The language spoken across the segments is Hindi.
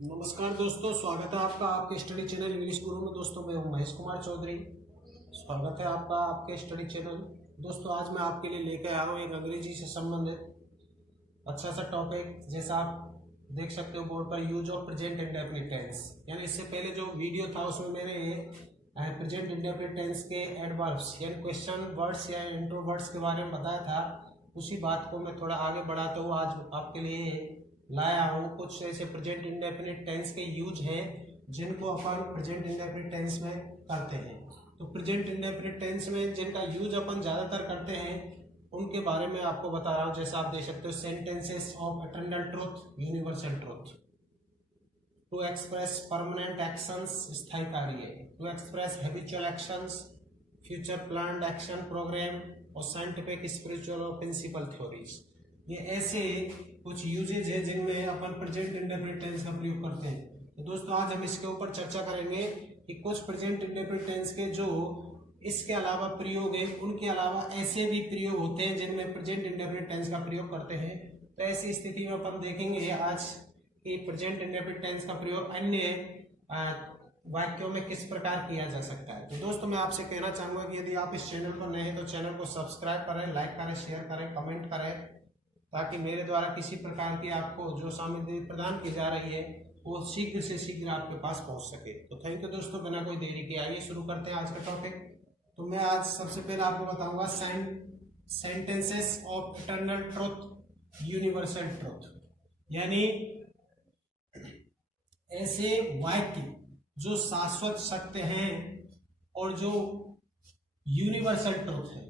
नमस्कार दोस्तों, स्वागत है आपका आपके स्टडी चैनल इंग्लिश गुरु में। दोस्तों मैं हूं महेश कुमार चौधरी। स्वागत है आपका आपके स्टडी चैनल। दोस्तों आज मैं आपके लिए लेकर आया हूं एक अंग्रेजी से संबंधित अच्छा सा टॉपिक। जैसा आप देख सकते हो बोर्ड पर, use of present indefinite tense. यानी इससे पहले जो वीडियो था उसमें मैंने प्रेजेंट इंडेफिनिट टेंस के एडवर्ब्स यानी क्वेश्चन वर्ड्स या इंट्रोवर्ड्स के बारे में बताया था। उसी बात को मैं थोड़ा आगे बढ़ाता हूँ। आज आपके लिए लाया हूँ कुछ ऐसे प्रेजेंट इंडेफिनिट टेंस के यूज हैं जिनको अपन प्रेजेंट इंडेफिनिट टेंस में करते हैं। तो प्रेजेंट इंडेफिनिट टेंस में जिनका यूज अपन ज़्यादातर करते हैं उनके बारे में आपको बता रहा हूँ। जैसा आप देख सकते हो, sentences of eternal truth, universal truth. To express permanent actions, स्थायी कार्य। To express habitual actions, future planned action program. और साइंटिफिक, स्पिरिचुअल और प्रिंसिपल थ्योरीज। ये ऐसे कुछ यूजेज है जिनमें अपन प्रेजेंट इंडेफिनिट टेंस का प्रयोग करते हैं। तो दोस्तों आज हम इसके ऊपर चर्चा करेंगे कि कुछ प्रेजेंट इंडेफिनिट टेंस के जो इसके अलावा प्रयोग है, उनके अलावा ऐसे भी प्रयोग होते हैं जिनमें प्रेजेंट इंडेफिनिट टेंस का प्रयोग करते हैं। तो ऐसी स्थिति में अपन देखेंगे आज कि प्रेजेंट इंडेफिनिट टेंस का प्रयोग अन्य वाक्यों में किस प्रकार किया जा सकता है। तो दोस्तों मैं आपसे कहना चाहूंगा कि यदि आप इस चैनल पर नए हैं तो चैनल को सब्सक्राइब करें, लाइक करें, शेयर करें, कमेंट करें, ताकि मेरे द्वारा किसी प्रकार की आपको जो सामग्री प्रदान की जा रही है वो शीघ्र से शीघ्र आपके पास पहुंच सके। तो थैंक यू दोस्तों, बिना कोई देरी के आइए शुरू करते हैं आज का टॉपिक। तो मैं आज सबसे पहले आपको बताऊंगा sentences of eternal truth, universal truth. यानी ऐसे वाक्य जो शाश्वत सत्य हैं और जो यूनिवर्सल ट्रुथ है,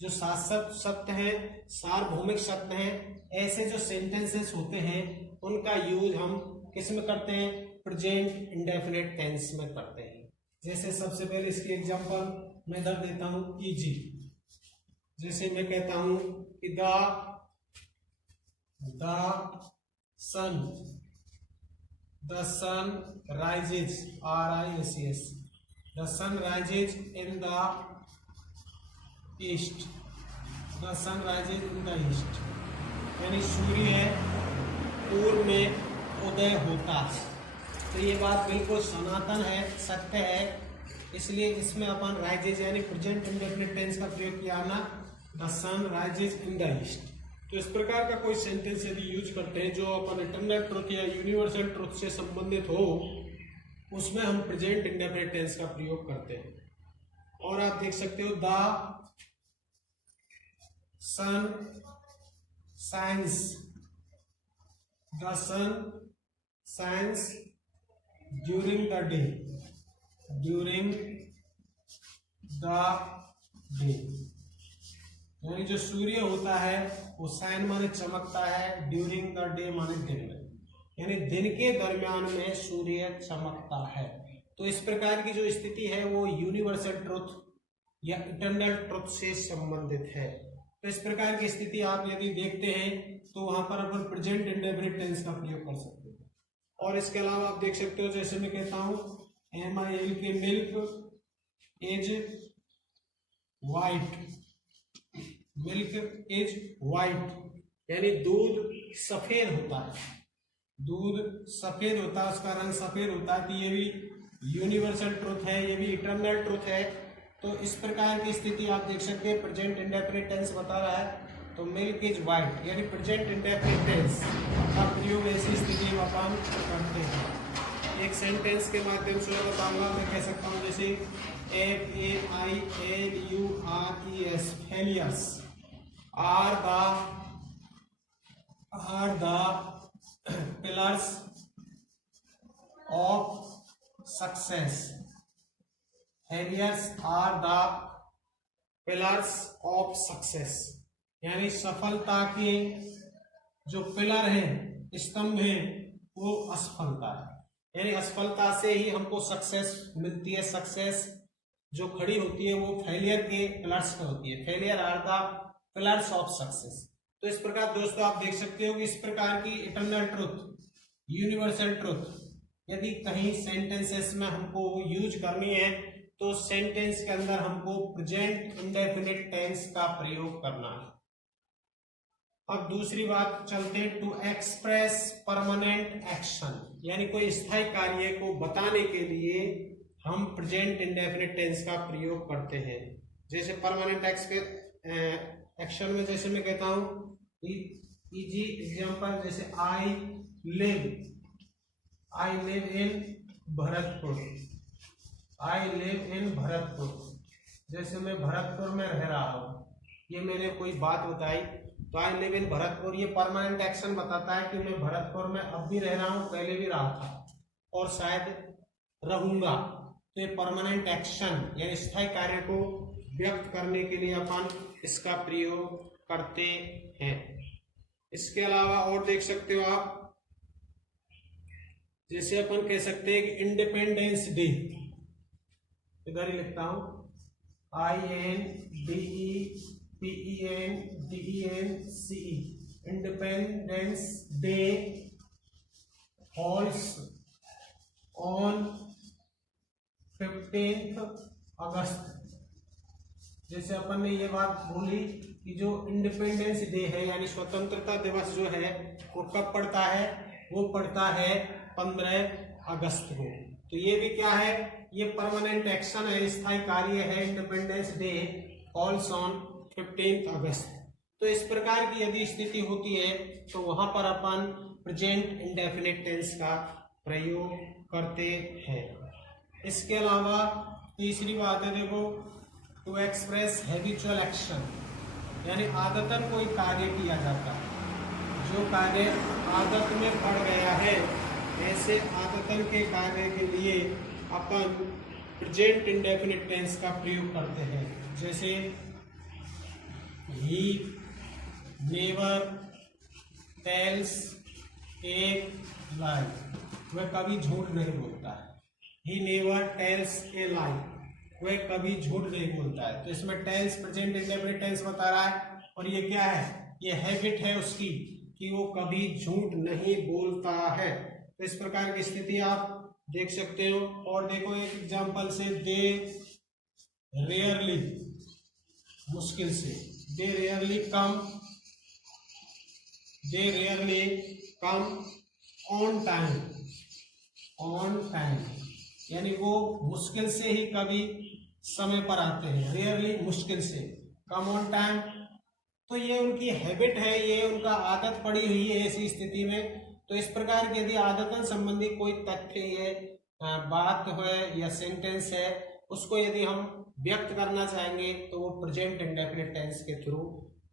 जो शाश्वत सत्य है, सार्वभौमिक सत्य है, ऐसे जो सेंटेंसेस होते हैं उनका यूज हम किस में करते हैं? प्रेजेंट इंडेफिनिट टेंस में करते हैं। जैसे सबसे पहले इसकी एग्जांपल मैं इधर देता हूं, इजी। जैसे मैं कहता हूं कि the sun rises, RISES, the sun rises in the east. The sun rises in the east यानी सूर्य पूर्व में उदय होता है। तो ये बात बिल्कुल सनातन है, सत्य है। इसलिए इसमें अपन राइजेज यानी प्रेजेंट इंडेफिनिट टेंस का प्रयोग किया ना, the sun rises in the east. तो इस प्रकार का कोई सेंटेंस यदि यूज करते हैं जो अपन इटर्नल ट्रुथ या यूनिवर्सल ट्रुथ से संबंधित हो, उसमें हम प्रेजेंट इंडेफिनिट टेंस का प्रयोग करते हैं। और आप देख सकते हो, the sun shines, the sun shines during the day, during the day। यानी जो सूर्य होता है वो शाइन माने चमकता है, ड्यूरिंग द डे माने दिन में, यानी दिन के दरमियान में सूर्य चमकता है। तो इस प्रकार की जो स्थिति है वो यूनिवर्सल ट्रुथ या इटर्नल ट्रुथ से संबंधित है। तो इस प्रकार की स्थिति आप यदि देखते हैं तो वहां पर अपन प्रेजेंट इंडेफिनिट टेंस का प्रयोग कर सकते हैं। और इसके अलावा आप देख सकते हो, जैसे मैं कहता हूं MILK, milk is white, milk is white यानी दूध सफेद होता है, दूध सफेद होता है, उसका रंग सफेद होता है। तो ये भी यूनिवर्सल ट्रुथ है, ये भी इटर्नल ट्रुथ है। तो इस प्रकार की स्थिति आप देख सकते हैं, प्रेजेंट इंडेफिनिट टेंस बता रहा है। तो मिल्क इज वाइट यानी प्रेजेंट इंडेफिनिट टेंस का प्रयोग ऐसी स्थिति में अपन करते हैं। एक सेंटेंस के माध्यम से बताऊंगा, मैं कह सकता हूं जैसे FAILURES, failures are the pillars of success. Failures are the pillars of success यानी सफलता के जो पिलर हैं, स्तंभ हैं, वो असफलता है। यानी असफलता से ही हमको सक्सेस मिलती है। सक्सेस जो खड़ी होती है वो फेलियर के पिलर्स पे होती है। Failure are the pillars of success. तो इस प्रकार दोस्तों आप देख सकते हो कि इस प्रकार की इटर्नल ट्रुथ, यूनिवर्सल ट्रुथ यदि कहीं सेंटेंसेस में हमको यूज करनी है तो सेंटेंस के अंदर हमको प्रेजेंट इंडेफिनिट टेंस का प्रयोग करना है। अब दूसरी बात चलते हैं, टू एक्सप्रेस परमानेंट एक्शन, यानी कोई स्थायी कार्य को बताने के लिए हम प्रेजेंट इंडेफिनिट टेंस का प्रयोग करते हैं। जैसे परमानेंट एक्शन में जैसे मैं कहता हूं इजी एग्जांपल, जैसे I live in Bharatpur, I live in Bharatpur, जैसे मैं भरतपुर में रह रहा हूं, ये मैंने कोई बात बताई तो आई लिव इन भरतपुर, ये परमानेंट एक्शन बताता है कि मैं भरतपुर में अब भी रह रहा हूं, पहले भी रहा था और शायद रहूंगा। तो ये परमानेंट एक्शन यानी स्थायी कार्य को व्यक्त करने के लिए अपन इसका प्रयोग करते हैं। इसके अलावा और देख सकते हो आप, जैसे अपन कह सकते हैं कि इंडिपेंडेंस डे, इधर ही लिखता हूं INDEPENDENCE, independence day falls on 15 अगस्त। जैसे अपन ने ये बात बोली कि जो इंडिपेंडेंस डे है यानी स्वतंत्रता दिवस जो है वो कब पड़ता है, वो पड़ता है 15 अगस्त को। तो ये भी क्या है, ये परमानेंट एक्शन है, स्थायी कार्य है, इंडिपेंडेंस डे फॉल्स ऑन 15 अगस्त। तो इस प्रकार की यदि स्थिति होती है तो वहां पर अपन प्रेजेंट इंडेफिनिट टेंस का प्रयोग करते हैं। इसके अलावा तीसरी बात है, देखो टू एक्सप्रेस हैबिचुअल एक्शन, यानी आदतन कोई कार्य किया जाता है, जो कार्य आदत में पड़ गया है, ऐसे आदतन के कार्य के लिए अपन प्रेजेंट इंडेफिनिट टेंस का प्रयोग करते हैं। जैसे ही नेवर टेल्स ए लाई, वह कभी झूठ नहीं बोलता है। ही नेवर टेल्स ए लाई, वह कभी झूठ नहीं बोलता है। तो इसमें टेल्स प्रेजेंट इंडेफिनिट टेंस बता रहा है और ये क्या है, ये हैबिट है उसकी कि वो कभी झूठ नहीं बोलता है। तो इस प्रकार की स्थिति आप देख सकते हो। और देखो एक एग्जांपल से, दे रेयरली, मुश्किल से, दे रेयरली कम ऑन टाइम, यानी वो मुश्किल से ही कभी समय पर आते हैं। रेयरली मुश्किल से, कम ऑन टाइम, तो ये उनकी हैबिट है, ये उनका आदत पड़ी हुई है ऐसी स्थिति में। तो इस प्रकार की यदि आदतन संबंधी कोई तथ्य है, बात है या सेंटेंस है, उसको यदि हम व्यक्त करना चाहेंगे तो वो प्रेजेंट इंडेफिनिट टेंस के थ्रू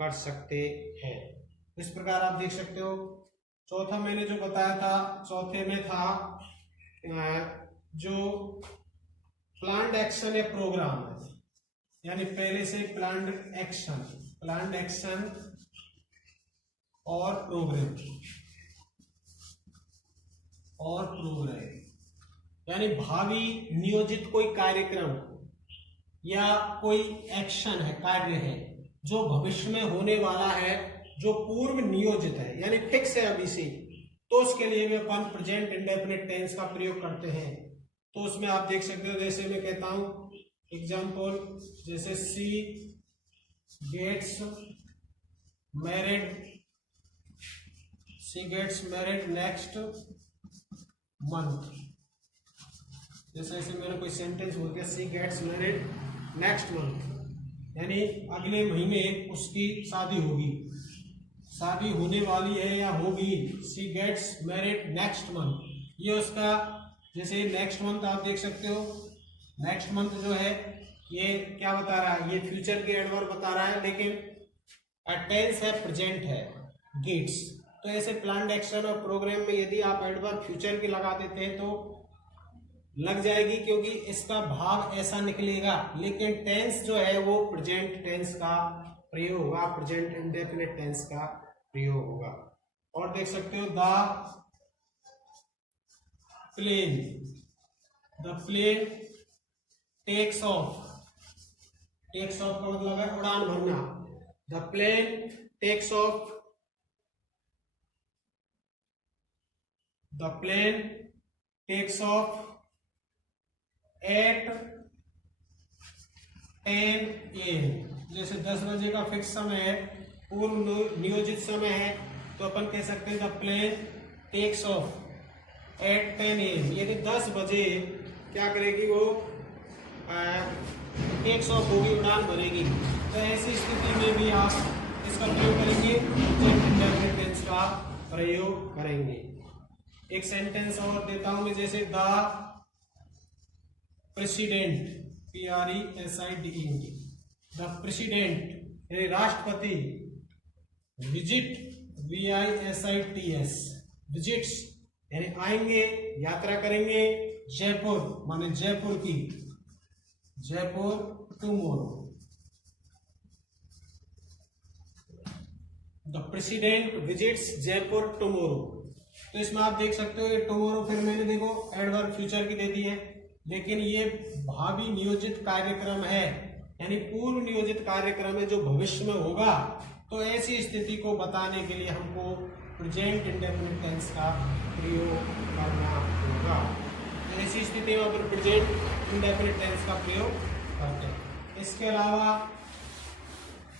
कर सकते हैं। इस प्रकार आप देख सकते हो। चौथा मैंने जो बताया था, चौथे में था जो प्लान्ड एक्शन या प्रोग्राम है, यानी पहले से प्लान्ड एक्शन और प्रोग्राम, यानी भावी नियोजित कोई कार्यक्रम या कोई एक्शन है, कार्य है जो भविष्य में होने वाला है, जो पूर्व नियोजित है यानी फिक्स है अभी से, तो उसके लिए भी अपन प्रेजेंट इंडेफिनिट टेंस का प्रयोग करते हैं। तो उसमें आप देख सकते हो, जैसे मैं कहता हूं एग्जांपल, जैसे सी गेट्स मैरिड नेक्स्ट मंथ, जैसे ऐसे मैंने कोई सेंटेंस बोल दिया, सी गेट्स मैरिड नेक्स्ट मंथ, यानी अगले महीने उसकी शादी होगी, शादी होने वाली है या होगी। सी गेट्स मैरिड नेक्स्ट मंथ, ये उसका, जैसे नेक्स्ट मंथ आप देख सकते हो, नेक्स्ट मंथ जो है ये क्या बता रहा है, ये फ्यूचर के एडवर्ब बता रहा है, लेकिन टेंस है, प्रेजेंट है, गेट्स। तो ऐसे प्लान्ड एक्शन और प्रोग्राम में यदि आप एडवर्ब फ्यूचर के लगा देते हैं तो लग जाएगी, क्योंकि इसका भाव ऐसा निकलेगा, लेकिन टेंस जो है वो प्रेजेंट टेंस का प्रयोग होगा, प्रेजेंट इंडेफिनिट टेंस का प्रयोग होगा। और देख सकते हो, द प्लेन टेक्स ऑफ का मतलब है उड़ान भरना। The plane takes off at 10 AM, जैसे 10 बजे का फिक्स समय है, पूर्व नियोजित समय है तो अपन कह सकते हैं the plane takes off at 10 AM। यदि 10 बजे क्या करेगी वो टेक्स ऑफ होगी, उड़ान भरेगी, तो ऐसी स्थिति में भी आप इसका प्रयोग करेंगे, प्रेजेंट इंडेफिनिट टेंस का प्रयोग करेंगे। एक सेंटेंस और देता हूं मैं, जैसे the president PRESIDENT, the president यानी राष्ट्रपति, विजिट VISITS, विजिट्स यानी आएंगे, यात्रा करेंगे, जयपुर माने जयपुर की, Jaipur tomorrow. The president visits Jaipur tomorrow. तो इसमें आप देख सकते हो ये टुमारो फिर मैंने देखो एडवर्ब फ्यूचर की दे दी है, लेकिन ये भावी नियोजित कार्यक्रम है, यानी पूर्व नियोजित कार्यक्रम है जो भविष्य में होगा। तो ऐसी स्थिति को बताने के लिए हमको प्रेजेंट इंडेफिनिट टेंस का प्रयोग करना होगा। ऐसी स्थिति में अपन प्रेजेंट इंडेफिनिट टेंस का प्रयोग करते हैं। इसके अलावा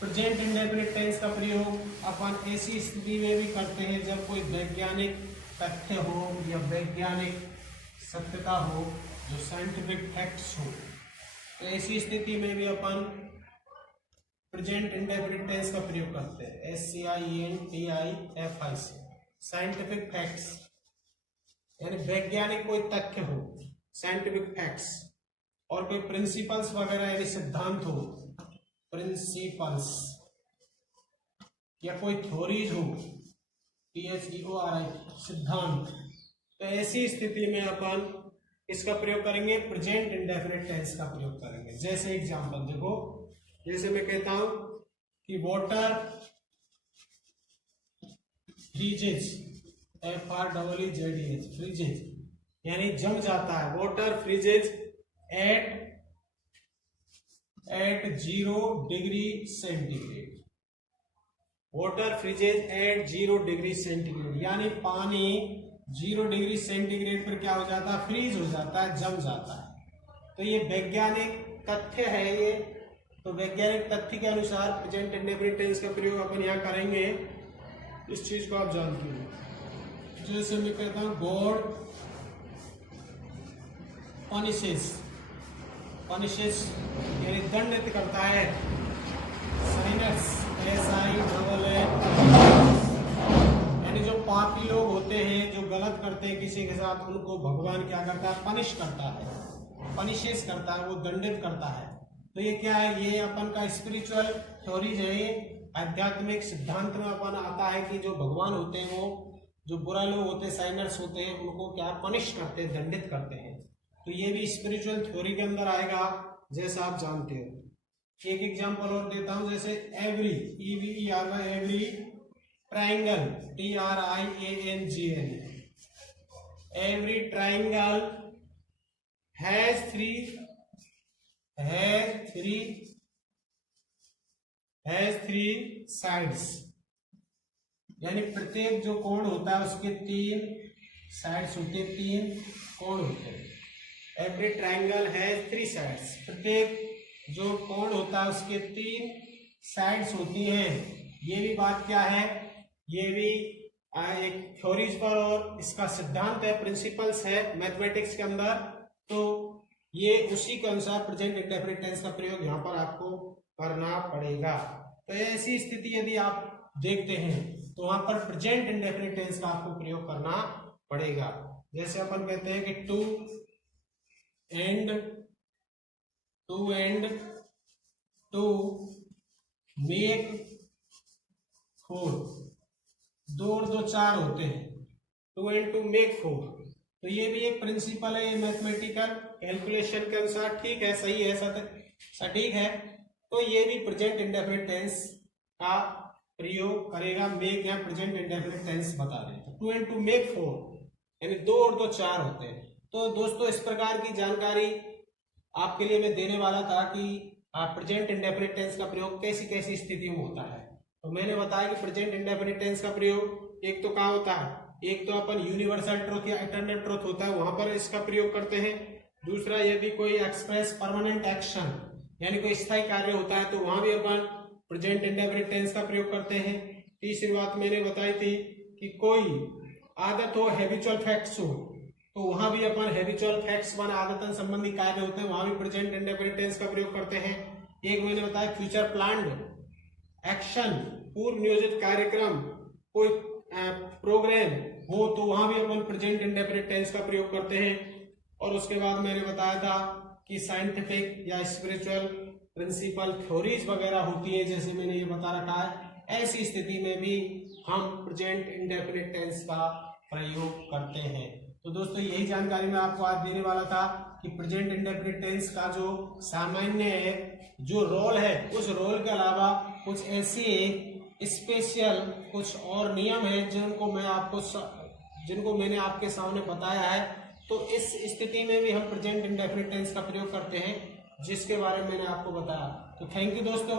प्रेजेंट इंडेफिनिट टेंस का प्रयोग अपन ऐसी स्थिति में भी करते हैं जब कोई वैज्ञानिक तथ्य हो या वैज्ञानिक सत्यता हो, जो साइंटिफिक फैक्ट्स हो, तो ऐसी स्थिति में भी अपन प्रेजेंट इंडेफिनिट टेंस का प्रयोग करते हैं। SCIENTIFIC, साइंटिफिक फैक्ट्स यानी वैज्ञानिक कोई तथ्य हो, साइंटिफिक फैक्ट्स, और कोई प्रिंसिपल्स वगैरह यानी सिद्धांत हो, प्रिंसिपल्स, या कोई थ्योरीज हो, THEORI, सिद्धांत। तो ऐसी स्थिति में अपन इसका प्रयोग करेंगे, प्रेजेंट इंडेफिनिट टेंस का प्रयोग करेंगे। जैसे एग्जांपल देखो, जैसे मैं कहता हूं कि वाटर फ्रीजेज, FREEZES, फ्रीजेज यानी जम जाता है। Water freezes at 0 degree centigrade. Water freezes at 0 degree centigrade यानी पानी 0 डिग्री सेंटीग्रेड पर क्या हो जाता है, फ्रीज हो जाता है, जम जाता है। तो ये वैज्ञानिक तथ्य है ये। तो वैज्ञानिक तथ्य के अनुसार प्रेजेंट इंडेफिनिट टेंस का प्रयोग अपन यहाँ करेंगे। इस चीज को आप जानते हो। जैसे मैं कहता हूं गॉड पनिशेस यानी दंडित करता है, साइनर्स यानी जो पापी लोग होते हैं, जो गलत करते हैं किसी के साथ, उनको भगवान क्या करता है, पनिश करता है, पनिशेस करता है, वो दंडित करता है। तो ये क्या है, ये अपन का स्पिरिचुअल थ्योरीज है, ये आध्यात्मिक सिद्धांत में अपन आता है कि जो भगवान होते हैं, वो जो बुरा लोग होते हैं, साइनर्स होते हैं, उनको क्या पनिश करते हैं, दंडित करते हैं। तो ये भी स्पिरिचुअल थ्योरी के अंदर आएगा, जैसा आप जानते हो। एक एग्जांपल और देता हूं, जैसे every, EVERY, every triangle, TRIANGL, every triangle has three sides, यानी प्रत्येक जो कोण होता है उसके 3 साइड्स होते हैं, 3 कोण होते हैं। एवरी ट्राइंगल हैज 3 साइड्स, प्रत्येक जो कोण होता है उसके 3 साइड्स होती हैं। ये भी बात क्या है, ये भी एक थ्योरीज पर, और इसका सिद्धांत है, प्रिंसिपल्स है मैथमेटिक्स के अंदर। तो ये उसी के अनुसार प्रेजेंट इंडेफिनिट टेंस का प्रयोग यहाँ पर आपको करना पड़ेगा। तो ऐसी स्थिति यदि आप देखते हैं तो वहां पर प्रेजेंट इंडेफिनिट टेंस का आपको प्रयोग करना पड़ेगा। जैसे अपन कहते हैं कि टू एंड टू मेक 4, 2 और 2 4 होते हैं, 2 एंड 2 मेक 4। तो ये भी एक प्रिंसिपल है, ये मैथमेटिकल कैलकुलेशन के अनुसार ठीक है, सही है, सटीक है। तो ये भी प्रेजेंट इंडेफिनिट टेंस का प्रयोग करेगा। मेक या प्रेजेंट इंडेफिनिट टेंस बता रहे हैं। 2 एंड 2 मेक 4 यानी 2 और 2 4 होते हैं। तो दोस्तों इस प्रकार की जानकारी आपके लिए मैं देने वाला था कि प्रेजेंट इंडेफिनिट टेंस का प्रयोग कैसी कैसी स्थितियों में होता है। तो मैंने बताया कि प्रेजेंट इंडेफिनिट टेंस का प्रयोग एक तो कहाँ होता है, एक तो अपन यूनिवर्सल ट्रुथ या इटर्नल ट्रुथ होता है, वहां पर इसका प्रयोग करते हैं। दूसरा, यदि कोई एक्सप्रेस परमानेंट एक्शन यानी कोई स्थायी कार्य होता है तो वहां भी अपन प्रेजेंट इंडेफिनिट टेंस का प्रयोग करते हैं। तीसरी बात मैंने बताई थी कि कोई आदत हो, हैबिचुअल फैक्ट्स हो, तो वहां भी अपन हैबिचुअल फैक्ट्स माने आदतन संबंधी कार्य होते हैं, वहां भी प्रेजेंट इंडेफिनिट टेंस का प्रयोग करते हैं। एक मैंने बताया फ्यूचर प्लान्ड एक्शन, पूर्व नियोजित कार्यक्रम, कोई प्रोग्राम हो तो वहां भी अपन प्रेजेंट इंडेफिनिट टेंस का प्रयोग करते हैं। और उसके बाद मैंने बताया था कि साइंटिफिक या स्पिरिचुअल प्रिंसिपल थ्योरीज वगैरह होती है, जैसे मैंने ये बता रखा है, ऐसी स्थिति में भी हम प्रेजेंट इंडेफिनिट टेंस का प्रयोग करते हैं। तो दोस्तों यही जानकारी मैं आपको आज देने वाला था कि प्रेजेंट इंडेफिनिट टेंस का जो सामान्य है, जो रोल है, उस रोल के अलावा कुछ ऐसे स्पेशल कुछ और नियम है जिनको मैंने आपके सामने बताया है। तो इस स्थिति में भी हम प्रेजेंट इंडेफिनिट टेंस का प्रयोग करते हैं, जिसके बारे में मैंने आपको बताया। तो थैंक यू दोस्तों।